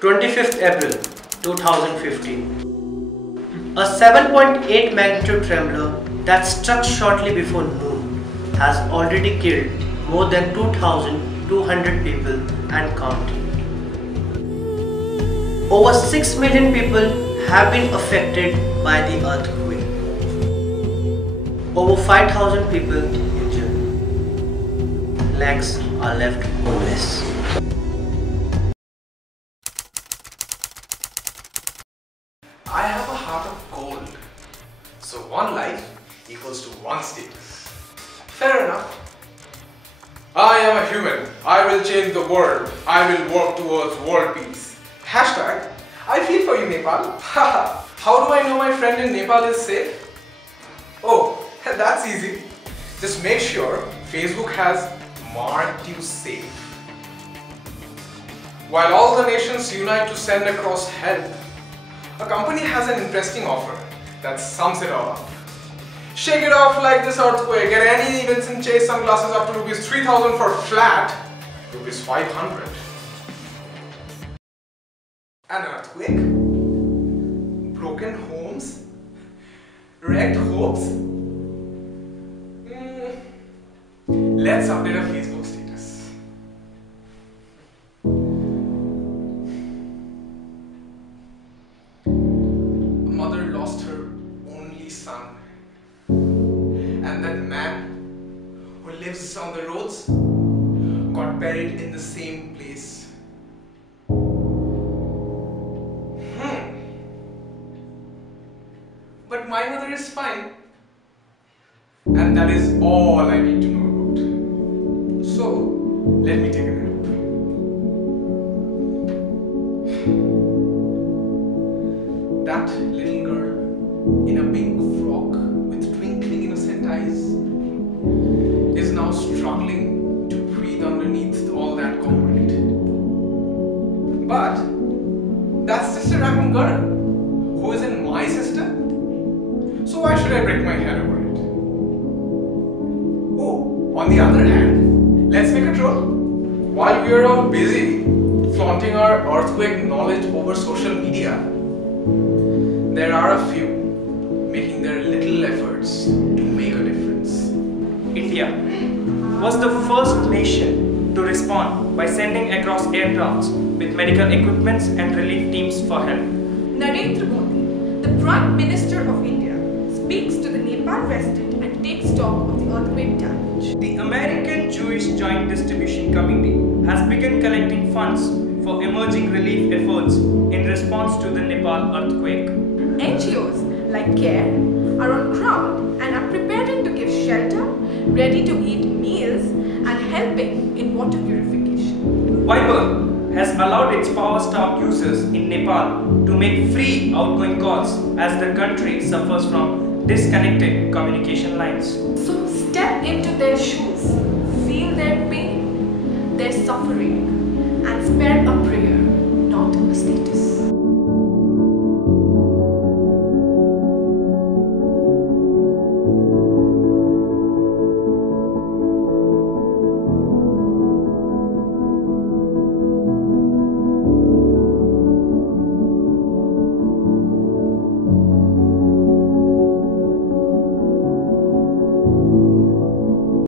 25th April 2015. A 7.8 magnitude tremor that struck shortly before noon has already killed more than 2,200 people and counting. Over 6 million people have been affected by the earthquake. Over 5,000 people injured. Lakhs are left homeless. I have a heart of gold. So one life equals to one status. Fair enough. I am a human. I will change the world. I will work towards world peace. Hashtag, I feel for you, Nepal. How do I know my friend in Nepal is safe? Oh, that's easy. Just make sure Facebook has marked you safe. While all the nations unite to send across help, a company has an interesting offer that sums it all up. Shake it off like this earthquake. Get any Vincent Chase sunglasses up to rupees 3,000 for flat, rupees 500. An earthquake? Broken homes? Wrecked hopes? Let's update our Facebook status. A mother lost her only son. And that man who lives on the roads got buried in the same place. But my mother is fine. And that is all I need to know about. So, let me take a nap. That little girl in a pink frock with twinkling innocent eyes is now struggling to breathe underneath all that concrete. But that's just a random girl who isn't my sister. So why should I break my head over it? Oh, on the other hand, let's make a troll. While we are all busy flaunting our earthquake knowledge over social media, there are a few making their little efforts to make a difference. India was the first nation to respond by sending across aircrafts with medical equipments and relief teams for help. Narendra Modi, the Prime Minister of India, speaks to the Nepal resident and takes stock of the earthquake damage. The American Jewish Joint Distribution Committee has begun collecting funds for emerging relief efforts in response to the Nepal earthquake. NGOs like CARE are on ground and are preparing to give shelter, ready-to-eat meals and helping in water purification. Viber has allowed its power-starved users in Nepal to make free outgoing calls as the country suffers from disconnected communication lines. So step into their shoes, feel their pain, their suffering, and spare a prayer, not a status.